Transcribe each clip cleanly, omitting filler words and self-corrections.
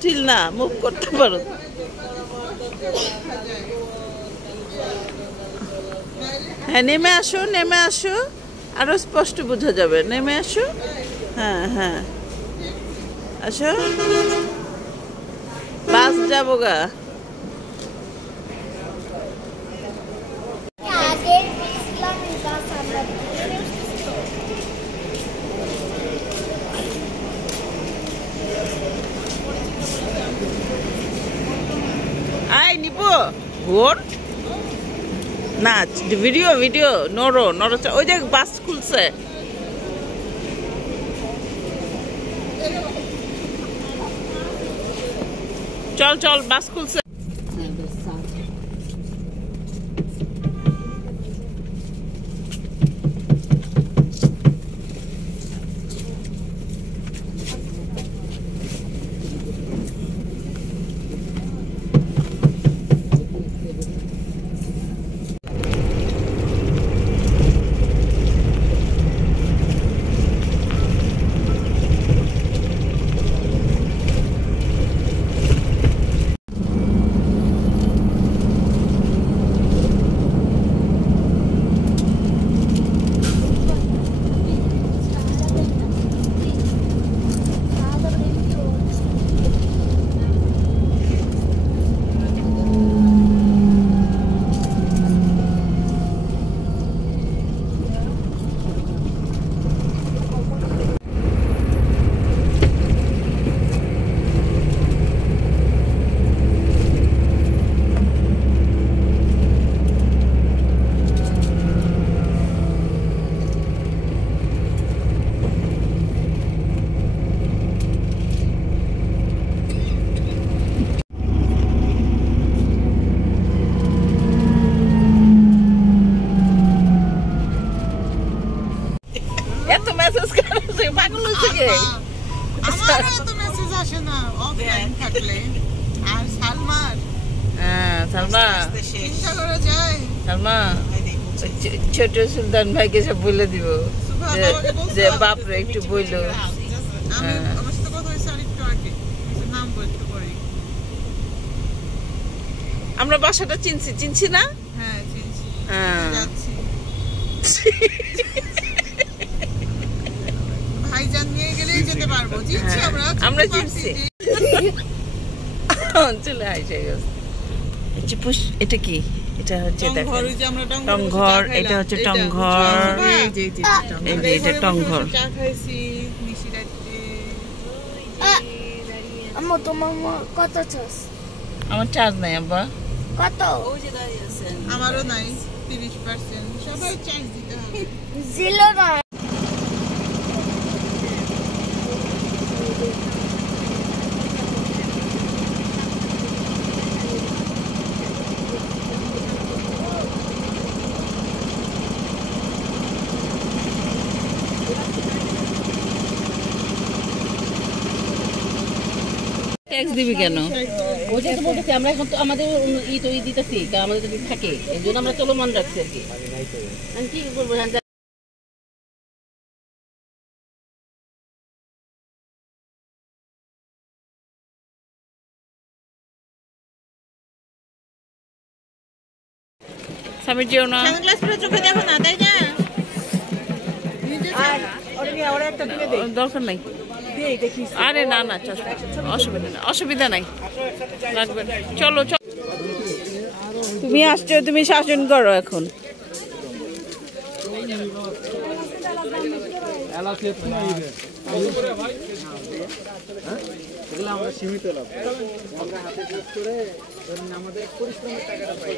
Still না, move করতে পারো। হ্যাঁ, নেমে আসো, নেমে আসো, আরো স্পষ্ট বোঝা যাবে। নেমে আসো। হ্যাঁ হ্যাঁ, আসো, বাস যাবো গা। আয় নিব ঘোর না, ভিডিও ভিডিও নড়ো নড়ো। ওই যে বাস খুলছে। চল চল, বাস খুলছে। এত মেসেজ করছে, পাগল হচ্ছে কে? আমার এত মেসেজ আসে না অফলাইন থাকলে। আর সালমার, হ্যাঁ সালমা, চিন্তা করা যায়। সালমা ছোট সুলতান ভাইকে সব বলে দিব যে বাপরে একটু বইলো। আমি আমার সাথে কথা হয়েছে আরেকটু আগে, নাম বলতে পারি। আমরা বাসাটা চিনছি না? হ্যাঁ চিনছি, হ্যাঁ যাচ্ছি। ভাইজান নিয়ে গেলেই যেতে পারবো। চিনছি আমরা চিনছি। চলে আইসে গেছে। পুষ, এটা কি? এটা হচ্ছে টংঘর। এটা হচ্ছে টংঘর। এটা টংঘর। চা খাইছি নিশিরাতে। আম্মু তোমার কত চাস? আমার চার্জ নাই আব্বা। কত? আমারও নাই 30%। সবাই চার্জ দিতে হবে। জিলো না। ট্যাক্স দিবি কেন? ওই যে তো বলতেছি আমরা এখন তো আমাদের ই তো দিতেছি, আমাদের যদি থাকে এই জন্য আমরা চলমান রাখছি আর কি। আমি কি বলবো, সামিট যেও না। সানগ্লাস পরে চোখে দেখো না, তাই না? দরকার নাই। আরে না না, অসুবিধা নাই, লাগবে না। চলো চলো, তুমি আসছো, তুমি শাসন করো এখন। আমরা সীমিত লাভ, আমরা হাতে কাজ করে আমাদের পরিশ্রমের টাকাটা পাই।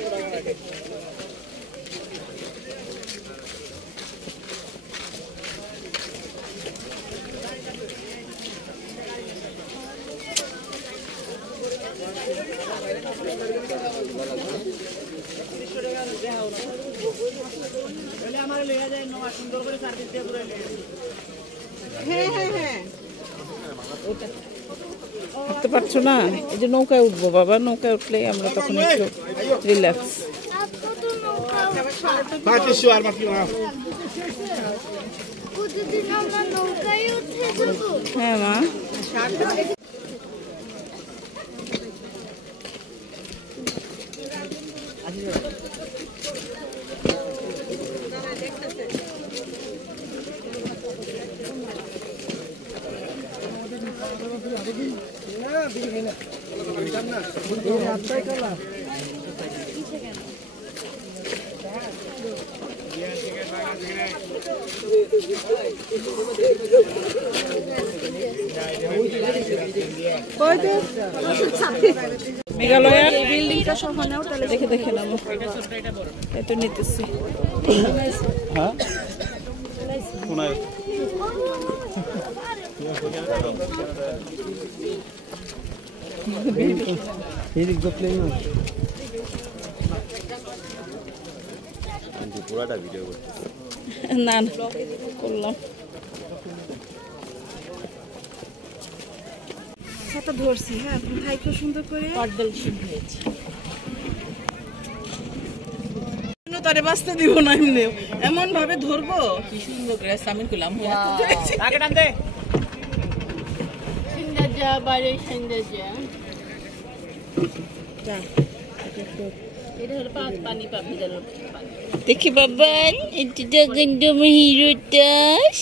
উঠতে পারছো না? এই যে নৌকায় উঠবো বাবা, নৌকায় উঠলে আমরা তখন একটু রিল্যাক্স। হ্যাঁ মা, মেঘালয়ের বিল্ডিংটা সহ নাও তাহলে দেখে দেখে নাও। এটা নিতেছি। হ্যাঁ না না করলাম ছাতা ধরছি। হ্যাঁ ভাই খুব সুন্দর করে পটল সিদ্ধ হয়েছে। তারে বাঁচতে দিব না এমনি এমন ভাবে ধরবো কি সুন্দর করে সামিল করলাম। সৌন্দর্য বাইরে সৌন্দর্য। এটা হলো পানি পাবি জানো দেখি বাবান এটা একদম হিরো দাস।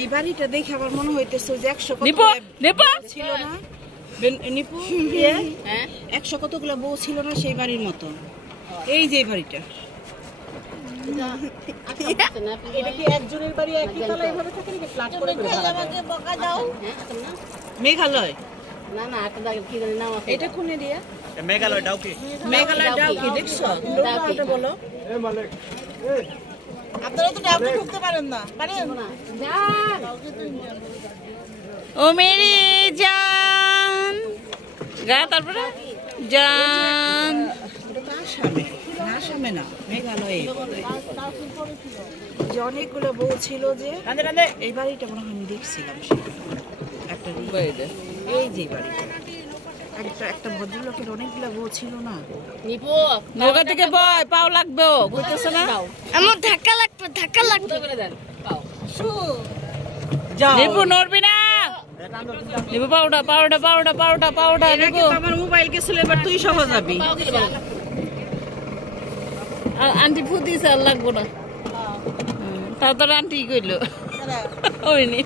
এই বাড়িটা দেখে আমার মনে হইতেছে যে 100 কত ছিল না নিপু হ্যাঁ 100 কতগুলো বউ ছিল না সেই বাড়ির মতো। এই যে বাড়িটা এটা কি একজনের বাড়ি একই তলা এভাবে থাকে নাকি ফ্ল্যাট করে আমাকে বকা দাও? হ্যাঁ না মেঘালয় না না একটা কি জানি নাম আছে। এটা কোন এরিয়া? মেঘালয় ডাউকি ডাউকি দেখছো? এটা বলো আপনারা তো ডাউকি ঢুকতে পারেন না পারেন না যা ও মেরি জান গা তারপরে জান আসামে না মেঘালয়ে যে অনেকগুলো বউ ছিল যে এই বাড়িটা মনে হয় আমি দেখছিলাম একটা এই যে বাড়িটা একটা ভদ্রলোকের অনেকগুলো বউ ছিল না। নিপো নৌকা থেকে বয় পাও লাগবে বুঝতেছ না আমার ধাক্কা লাগবে করে দেন পাও নিপু নড়বি না নিপু পাউডা পাউডা পাউডা পাউডা পাউডা নিপু আমার মোবাইল গেছিল এবার তুই সহ যাবি। পাও কি বল আন্টি ফুদিস আর লাগবো না তাও তোর আন্টি কইলো ওইনি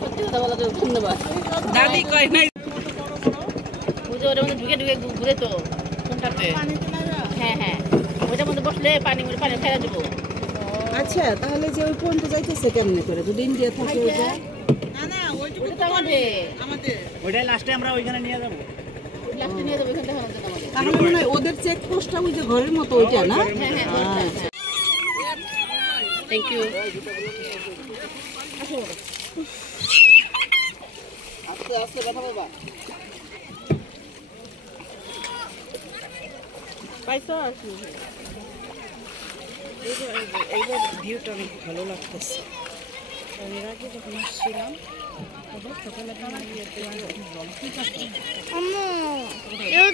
সত্যি কথা বলা তো ধন্যবাদ। দাদি কয় নাই বুঝো ওর মধ্যে ঢুকে ঢুকে ঘুরে তো কোনটাতে হ্যাঁ হ্যাঁ ওইটার মধ্যে বসলে পানি ফেলা দেবো। আচ্ছা তাহলে যে ওই পর্যন্ত যাইতেছে কেমনে করে যদি ইন্ডিয়া থাকে ওইটা না ওইটুকু ওটা তো আমাদের ওইটাই লাস্টে আমরা ওইখানে নিয়ে যাবো। লাস্টে নিয়ে যাবো এখান থেকে আমাদের তাহলে মনে হয় ওদের চেক পোস্টটা ওই যে ঘরের মতো ওইটা না। Thank you. আস্তে আস্তে ব্যথা পাবা পাইছো এইবার ভিউটা অনেক ভালো লাগতেছে। এর আগে যখন আসছিলাম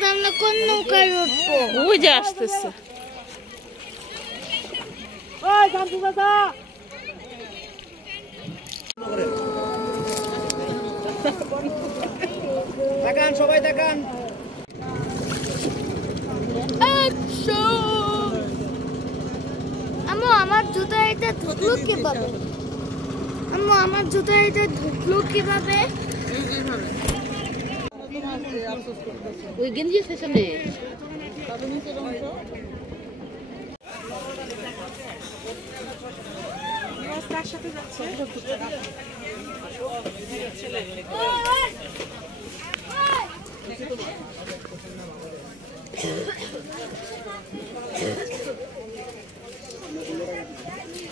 আমরা কোন নৌকায় উঠবো? ওই যে আসতেছে দেখান সবাই দেখান। আম্মু আমার জুতা এটা ঢুকলো কিভাবে? আম্মু আমার জুতা এটা ঢুকলো কিভাবে? ওই গেঞ্জি সেশনে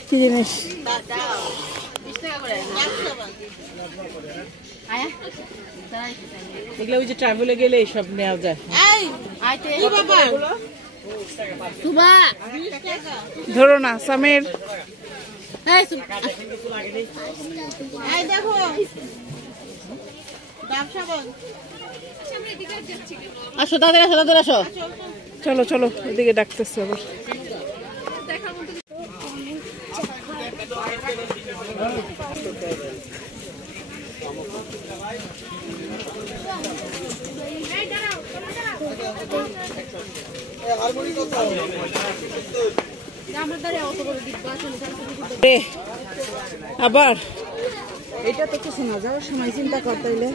কি জিনিস এগুলো ওই যে ট্রাভেলে গেলে এইসব নেওয়া যায়। ধরো না সামের দেখো আসো তাদের আসো। চলো চলো ওইদিকে ডাকতেছে আবার। আবার এটা তো কিছু না, যাওয়ার সময় চিন্তা করতে হইলে